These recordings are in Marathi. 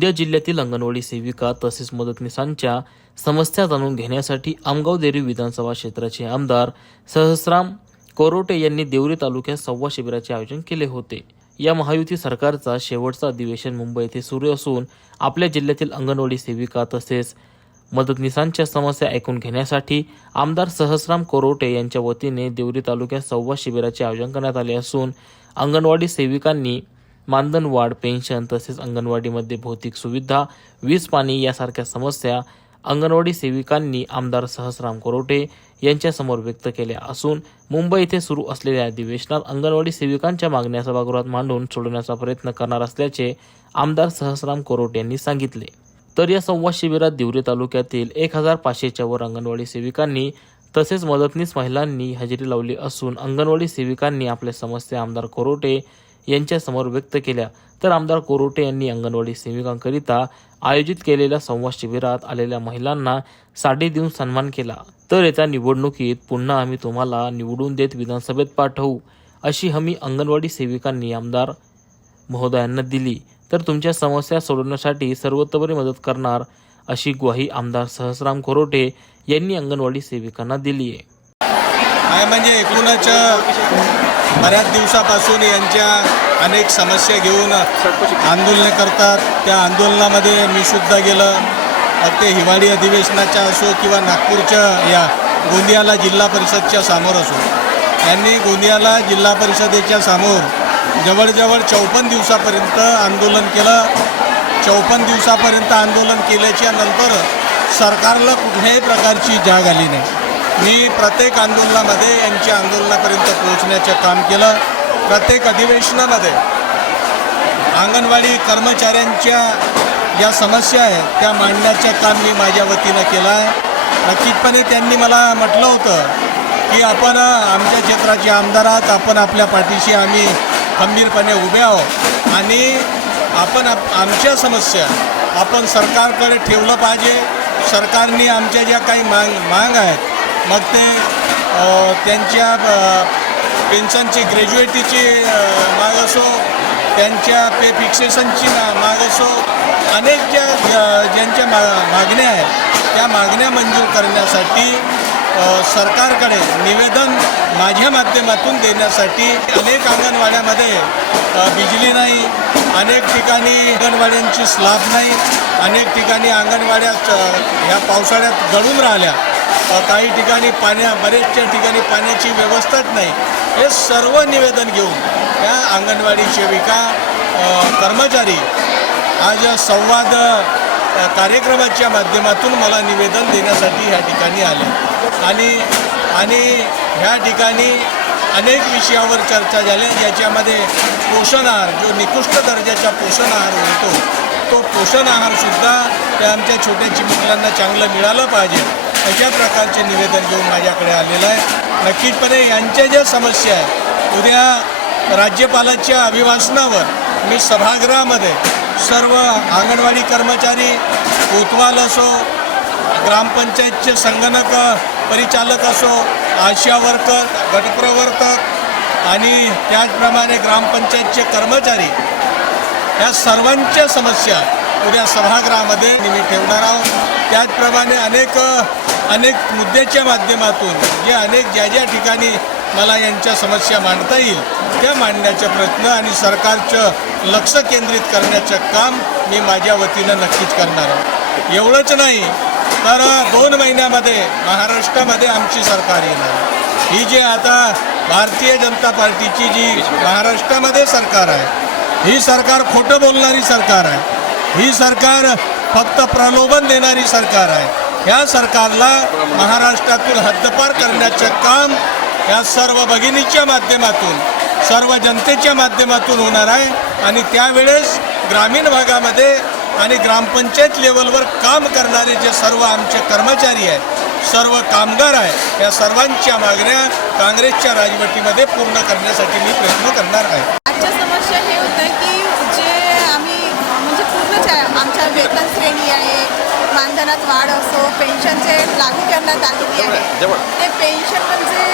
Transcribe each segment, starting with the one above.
गोंदिया जिल्ह्यातील अंगणवाडी सेविका तसेच मदतनीसांच्या समस्या जाणून घेण्यासाठी आमगाव देरी विधानसभा क्षेत्राचे आमदार सहस्राम कोरोटे यांनी देवरी तालुक्यात संवाद शिबिराचे आयोजन केले होते. या महायुती सरकारचा शेवटचा अधिवेशन मुंबई येथे सुरू असून आपल्या जिल्ह्यातील अंगणवाडी सेविका तसेच मदतनीसांच्या समस्या ऐकून घेण्यासाठी आमदार सहस्राम कोरोटे यांच्या वतीने देवरी तालुक्यात संवाद शिबिराचे आयोजन करण्यात आले असून अंगणवाडी सेविकांनी मानधन वाढ पेन्शन तसेच अंगणवाडीमध्ये भौतिक सुविधा वीज पाणी यासारख्या समस्या अंगणवाडी सेविकांनी आमदार सहस्राम कोरोटे यांच्यासमोर व्यक्त केल्या असून मुंबई येथे सुरू असलेल्या अधिवेशनात अंगणवाडी सेविकांच्या मागण्या सभागृहात मांडून सोडवण्याचा प्रयत्न करणार असल्याचे आमदार सहस्राम कोरोटे यांनी सांगितले. तर या संवाद शिबिरात दिवरे तालुक्यातील एक हजार पाचशेच्या वर अंगणवाडी सेविकांनी तसेच मदतनीस महिलांनी हजेरी लावली असून अंगणवाडी सेविकांनी आपल्या समस्या आमदार कोरोटे यांच्यासमोर व्यक्त केल्या. तर आमदार कोरोटे यांनी अंगणवाडी सेविकांकरिता आयोजित केलेल्या संवाद शिबिरात आलेल्या महिलांना साडी देऊन सन्मान केला. तर येत्या निवडणुकीत पुन्हा आम्ही तुम्हाला निवडून देत विधानसभेत पाठवू अशी हमी अंगणवाडी सेविकांनी आमदार महोदयांना दिली. तर तुमच्या समस्या सोडवण्यासाठी सर्वतोपरी मदत करणार अशी ग्वाही आमदार सहस्राम कोरोटे यांनी अंगणवाडी सेविकांना दिली आहे म्हणजे एकूणच बऱ्याच दिवसापासून यांच्या अनेक समस्या घेऊन आंदोलनं करतात. त्या आंदोलनामध्ये मी सुद्धा गेलं. मग ते हिवाळी अधिवेशनाच्या असो किंवा नागपूरच्या या गोंदियाला जिल्हा परिषदच्या समोर असो. यांनी गोंदियाला जिल्हा परिषदेच्या समोर जवळजवळ चौपन्न दिवसापर्यंत आंदोलन केलं. चौपन्न दिवसापर्यंत आंदोलन केल्याच्यानंतर सरकारला कुठल्याही प्रकारची जाग आली नाही. मी प्रत्येक आंदोलनामध्ये यांच्या आंदोलनापर्यंत पोहोचण्याचं काम केलं. प्रत्येक अधिवेशनामध्ये अंगणवाडी कर्मचाऱ्यांच्या ज्या समस्या आहेत त्या मांडण्याचं काम मी माझ्या वतीनं केलं. आहे नक्कीचपणे त्यांनी मला म्हटलं होतं की आपण आमच्या क्षेत्राचे आमदार आहात आपण आपल्या पाठीशी आम्ही खंबीरपणे उभे आहोत. आणि आपण आप आमच्या समस्या आपण सरकारकडे ठेवलं पाहिजे. सरकारने आमच्या ज्या काही मांग मांग आहेत मग ते त्यांच्या पेन्शनची ग्रॅज्युएटीची माग असो त्यांच्या पे फिक्सेशनची मा माग असो अनेक ज्या ज्या- ज्यांच्या मा मागण्या आहेत त्या मागण्या मंजूर करण्यासाठी सरकारकडे निवेदन माझ्या माध्यमातून देण्यासाठी अनेक अंगणवाड्यामध्ये बिजली नाही अनेक ठिकाणी अंगणवाड्यांची स्लॅब नाही अनेक ठिकाणी अंगणवाड्यात ह्या पावसाळ्यात गळून राहिल्या. काही ठिकाणी पाण्या बरेचशा ठिकाणी पाण्याची व्यवस्थाच नाही. हे सर्व निवेदन घेऊन त्या अंगणवाडी सेविका कर्मचारी आज संवाद कार्यक्रमाच्या माध्यमातून मला निवेदन देण्यासाठी ह्या ठिकाणी आले. आणि आणि ह्या ठिकाणी अनेक विषयावर चर्चा झाल्या ज्याच्यामध्ये पोषण आहार जो निकृष्ट दर्जाचा पोषण आहार होतो तो पोषण आहारसुद्धा त्या आमच्या छोट्या चिमुकल्यांना चांगलं मिळालं पाहिजे. अशा प्रकारचे निवेदन घेऊन माझ्याकडे आलेलं आहे. नक्कीचपणे यांच्या ज्या समस्या आहेत उद्या राज्यपालाच्या अभिभाषणावर मी सभागृहामध्ये सर्व अंगणवाडी कर्मचारी कोतवाल असो ग्रामपंचायतचे संगणक परिचालक असो आशा वर्कर गटप्रवर्तक आणि त्याचप्रमाणे ग्रामपंचायतचे कर्मचारी या सर्वांच्या समस्या उद्या सभागृहामध्ये मी ठेवणार आहोत. त्याचप्रमाणे अनेक अनेक मुद्द्याच्या माध्यमातून जे अनेक ज्या ज्या ठिकाणी मला यांच्या समस्या मांडता येईल त्या मांडण्याचा प्रयत्न आणि सरकारचं लक्ष केंद्रित करण्याचं काम मी माझ्या वतीनं नक्कीच करणार आहे. एवढंच नाही तर दोन महिन्यामध्ये महाराष्ट्रामध्ये आमची सरकार येणार ही जी आता भारतीय जनता पार्टीची जी महाराष्ट्रामध्ये सरकार आहे ही सरकार खोटं बोलणारी सरकार आहे ही सरकार फक्त प्रलोभन देणारी सरकार आहे ह्या सरकारला महाराष्ट्रातून हद्दपार करण्याचे काम या सर्व भगिनीच्या माध्यमातून सर्व जनतेच्या माध्यमातून होणार आहे. आणि त्यावेळेस ग्रामीण भागामध्ये आणि ग्रामपंचायत लेवलवर काम करणारे जे सर्व आमचे कर्मचारी आहेत सर्व कामगार आहेत या सर्वांच्या मागण्या काँग्रेसच्या राजवटीमध्ये पूर्ण करण्यासाठी मी प्रयत्न करणार आहे. आजच्या समस्या हे होतं की जे आम्ही म्हणजे पूर्ण आमच्या वेतन श्रेणी आहे मानधनात वाढ असो पेन्शनचे लागू करण्यात आलेली आहे. ते पेन्शन म्हणजे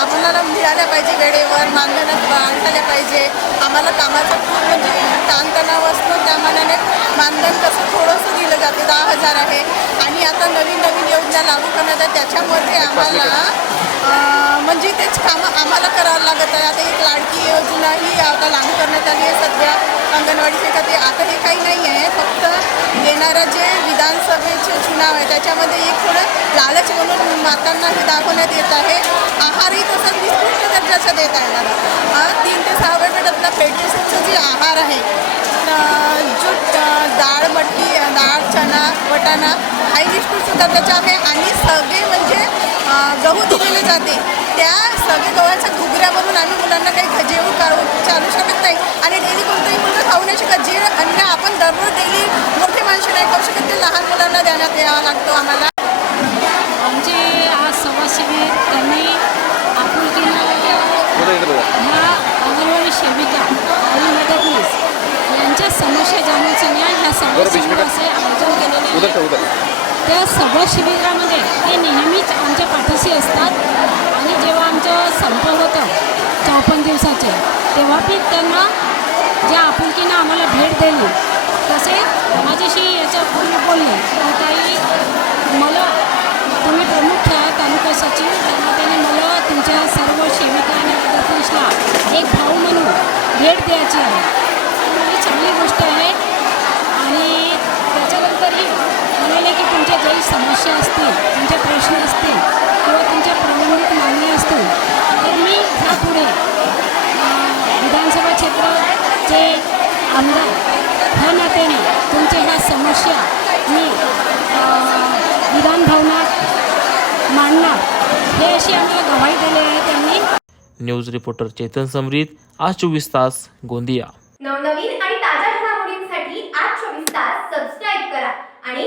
आम्हाला मिळत मिळाल्या पाहिजे वेळेवर मानधनात वाढ झाल्या पाहिजे. आम्हाला कामाचा खूप म्हणजे ताणतणाव असतो त्या मानाने मानधन कसं थोडंसं दिलं जातं दहा हजार आहे. आणि आता नवीन नवीन योजना लागू करण्यात आहे त्याच्यामध्ये आम्हाला म्हणजे तेच कामं आम्हाला करावं लागत आहे. आता एक लाडकी योजना ही आता लागू करण्यात आली आहे. सध्या अंगणवाडीचे का ते आता हे काही नाही आहे. फक्त येणारं जे विधानसभेचे चुनाव आहे त्याच्यामध्ये एक थोडं लालच म्हणून मातांना हे दाखवण्यात येत आहे. आहारही तसंच निकृष्ट दर्जाचा देत आहे. मला तीन ते सहा वेळ भेटतला पेट्रोलचा जे आहार आहे. जो डाळ मटकी डाळ चणा वटाणा हाही निष्कृष्ट दर्जाचा आहे. आणि सगळे म्हणजे गहू दिलेले जाते. त्या सगळे गव्हाच्या घुगऱ्यावरून आम्ही मुलांना काही जेवण काढून चालू शकत नाही. आणि डेली कोणतंही मुलगा खाऊ नाही शकत. जे अन्न आपण दररोज डेली मोठे माणसं नाही खाऊ शकत ते लहान मुलांना देण्यात यावा लागतो आम्हाला. आमचे आज सभा शिबिर त्यांनी आपुलकीनं ह्या अंगणवाडी सेविका आणि मदतनीस यांच्या समस्या जाणून सांगण्या ह्या सभा शिबिराचे आयोजन केलेले आहे. त्या सभा शिबिरामध्ये ते नेहमीच आमच्या पाठीशी असतात. आणि जेव्हा आमचं संप होतं चौपन्न दिवसाचे तेव्हा बी त्यांना ज्या आपुलकीनं आम्हाला भेट दिली तसे माझ्याशी याच्या पूर्वी बोलले. तर ताई मला तुम्ही प्रमुख आहे तालुका सचिव त्यांना त्याने मला तुमच्या सर्व सेविका आणि एक भाऊ म्हणून भेट द्यायची आहे. ही चांगली गोष्ट आहे आणि त्याच्यानंतरही म्हणाले की तुमच्या काही समस्या असतील तुमचे प्रश्न असतील किंवा तुमच्या प्रलंबित मागण्या असतील तर मी ह्यापुढे अं, विधानसभा क्षेत्राचे आमदार ह्या नात्याने तुमच्या ह्या समस्या मी अं, विधान भवनात मांडणार. हे अशी आम्हाला गवाही दिली आहे त्यांनी. न्यूज रिपोर्टर चेतन समरीत आज चोवीस तास गोंदिया. नवनवीन आणि ताज्या घडामोडींसाठी आज चोवीस तास सबस्क्राईब करा आणि